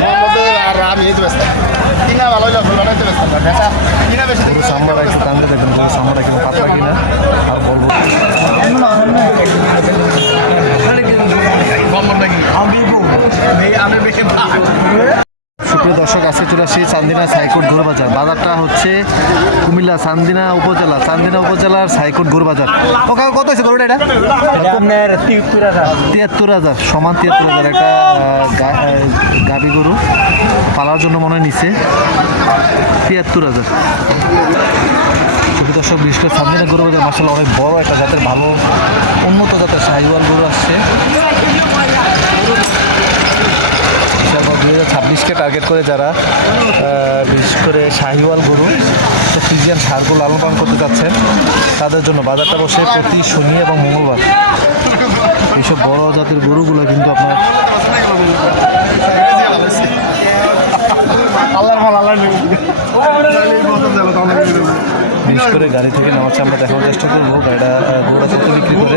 হ্যাঁ আর আমি এই তো ব্যস্ত কিনা ভালো হইল ফুল বানাইতে ব্যস্ত বেচা কিনা বেশি সামরা একটু টানতে দেখেন সামরা পাতলা কিনা আর বলব সুপ্রিয় চলে আসছি চান্দিনা সাইকোট গরু বাজার। বাজারটা হচ্ছে কুমিল্লা চান্দিনা উপজেলা। চান্দিনা উপজেলার সাইকোট গরু বাজার। ও কাকা কত হয়েছে গরুটা এটা? তিয়াত্তর হাজার। সমান তিয়াত্তর হাজার। একটা আহ, গা- আহ, গরু। পালার জন্য মনে হয় নিচে তিয়াত্তর হাজার। দর্শক বিশেষ করে চান্দিনা গরু বাজার মাসাল অনেক বড় একটা জাতের ভালো উন্নত জাতের শাহিওয়াল গরু আসছে। দুই হাজার ছাব্বিশকে টার্গেট করে যারা বিশেষ করে শাহিওয়াল গরু তো ফ্রিজিয়ান সারগুলো লালন পালন করতে যাচ্ছেন তাদের জন্য বাজারটা বসে প্রতি শনি এবং মঙ্গলবার। এইসব বড় জাতের গরুগুলো কিন্তু আপনার বিশেষ করে গাড়ি থেকে নেওয়াচ্ছে আমরা দেখার চেষ্টা করব। গাড়িটা গরুটা বিক্রি করে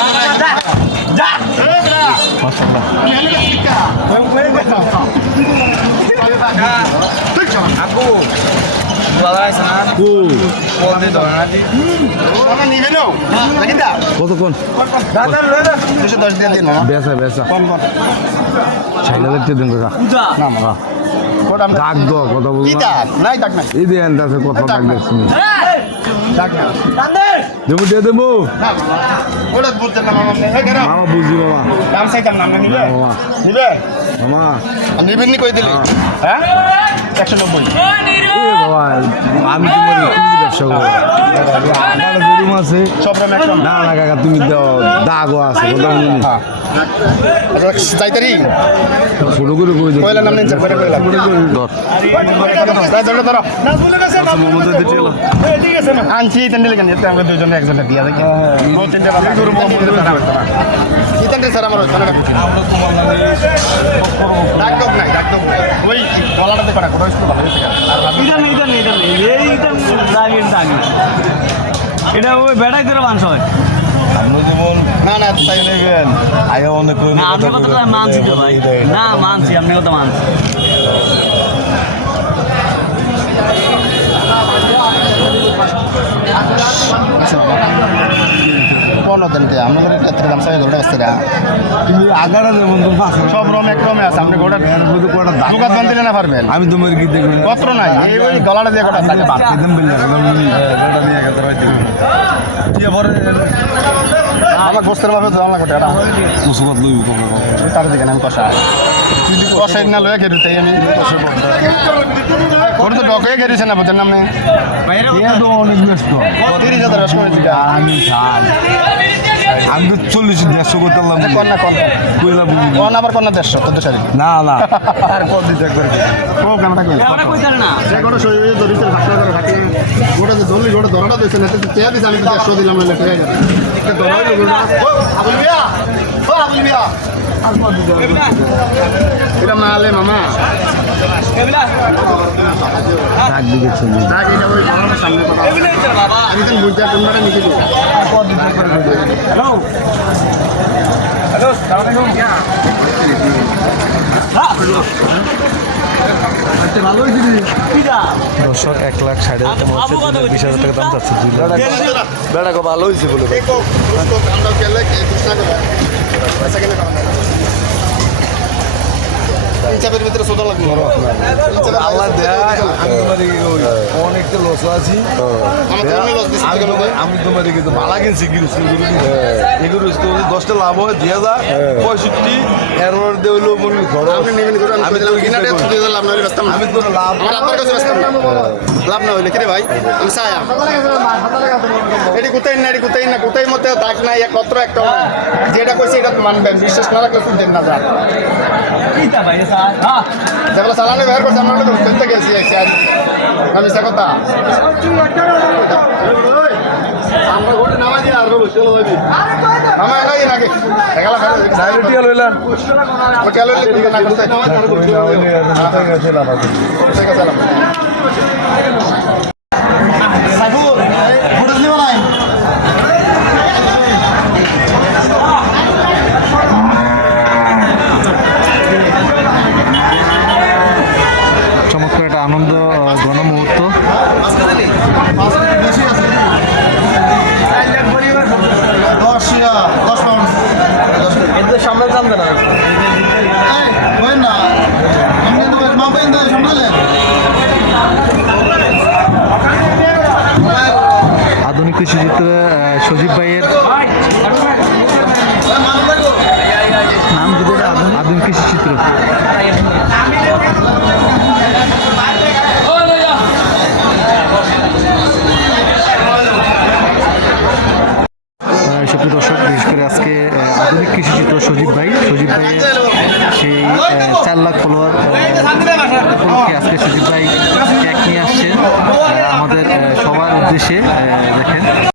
চোখ কান শিং লেজ মাথা অবস্থা একটা দাম নাকি আরে নিজে লাগা মত মাসাল্লাহ কতক্ষণ? দুশো দশ দিয়ে দিন না বেসা বেসা কম কম ছাইলা দেখতে দিন কাকা। না মা ওটা আমি ডাক দো কথা বল কি ডাক? নাই ডাক নাই। এই দেন তাতে কথা ডাক দেখছি ডাক না দেবো দিয়ে দেবো। ওটা বলতে না মামা। মামা বুঝি বাবা দাম চাইতাম না নিবে? মামা। নিবে? মামা। নিবেন নি কই দিলে? হ্যাঁ? একশো নব্বই আমি তোমার তুমি ব্যবসা করো আমার গরুম আছে। না না কাকা তুমি দাগও আছে ছোট করে করে করে না আনছি তেন্ডে লাগেন আমরা দুইজনে একজনে দিয়া দেখি। স্যার আমার নাই ওই গলাটা দেখো স্কুল ভালো এটা নেই এটা নেই এই এটা দাগের দাগে। এটা ওই বেড়াই করে মাংস হয়। না না তাই নেবেন আগে অনেক না আপনি কথা মানছি তো ভাই? না মানছি আপনি কথা মানছি দাম সাইজ ধরে বসতে রা তুমি আগাড়া দেবো তুমি সব রম এক রমে আছে আপনি গোটা দোকান বান দিলে না পারবেন? আমি তোমার কি দেখব। পত্র নাই এই ওই গলাটা দিয়ে কটা থাকে বাকি দিন বললে গোটা দিয়ে গেছে রাইতে কি পরে আমার গোস্তের মাপে দাম লাগে এটা মুসুমাত লইব তার দিকে আমি কষা। কষাই না লয়ে গেরু তাই আমি ওর তো ডকে গেরিছে না বুঝেন আপনি তিরিশ হাজার বেশ করেছি আমি আমি তো চল্লিশ দেড়শো করতে পারলাম কন্যা কন্যা। কইলা বুঝি কন আবার কন্যা দেড়শো চোদ্দ সারি না না। আর কত দিতে একবার ও কেমনটা কই? ওটা কই না? সে গোটা সই হয়ে ধরিছে ধাক্কা করে থাকে গোটা যে ধরলি গোটা ধরাটা দিয়েছে না তো চেয়া দিছে আমি তো দেড়শো দিলাম না লেখা যাবে একটা গোটা ও আবুল মিয়া! ও আবুল মিয়া! এটা মালে মামা। ডাক দিকে চলে রাগ এটা ওই গরমের সামনে কথা। আমি তো বুঝতে তোমরা নিচে করে হ্যালো হ্যালো সালাম আলাইকুম হয়েছি দর্শক এক লাখ সাড়ে হাজার টাকা হচ্ছে বিশ হাজার টাকা দাম চাচ্ছে দুই লাখ। বেড়া কো ভালো হয়েছে বলে চাপের ভিতরে সোদা লাগবে আল্লাহ দেয় আমি তোমার ওই অনেক তো লস আছি। দিছে আমি তোমার কিন্তু ভালো কিনছি এগুলো দশটা লাভ হয় দুই হাজার পঁয়ষট্টি এরপর দিয়ে হইল মনে ধরো করে? আমি তো লাভ আমি তো লাভ না। লাভ না হইলে কি রে ভাই? আমি সায়া এটি কোথায় না এটি কোথায় না কোথায় মতে দাগ নাই একত্র একটা যেটা কইছে এটা মানবেন বিশ্বাস না রাখলে শুনতেন না যা। যেগুলো চালানে বের করছে আমরা করতে গেছি আর আমি সে কথা আমরা ঘুরে নামাই দিই আর চলো যাবি নামাই নাই নাকি এগুলা ফেলে ডাইরেক্ট লইলাম কেলো লিখে না করতে নামাই তার ঘুরে ঠিক আছে বিশেষ আধুনিক কৃষি চিত্র সজীব ভাই। সজীব ভাইয়ের সেই চার লাখ ফলোয়ার উপলক্ষে আজকে সজীব ভাই কেক নিয়ে আসছেন আমাদের সবার উদ্দেশ্যে দেখেন।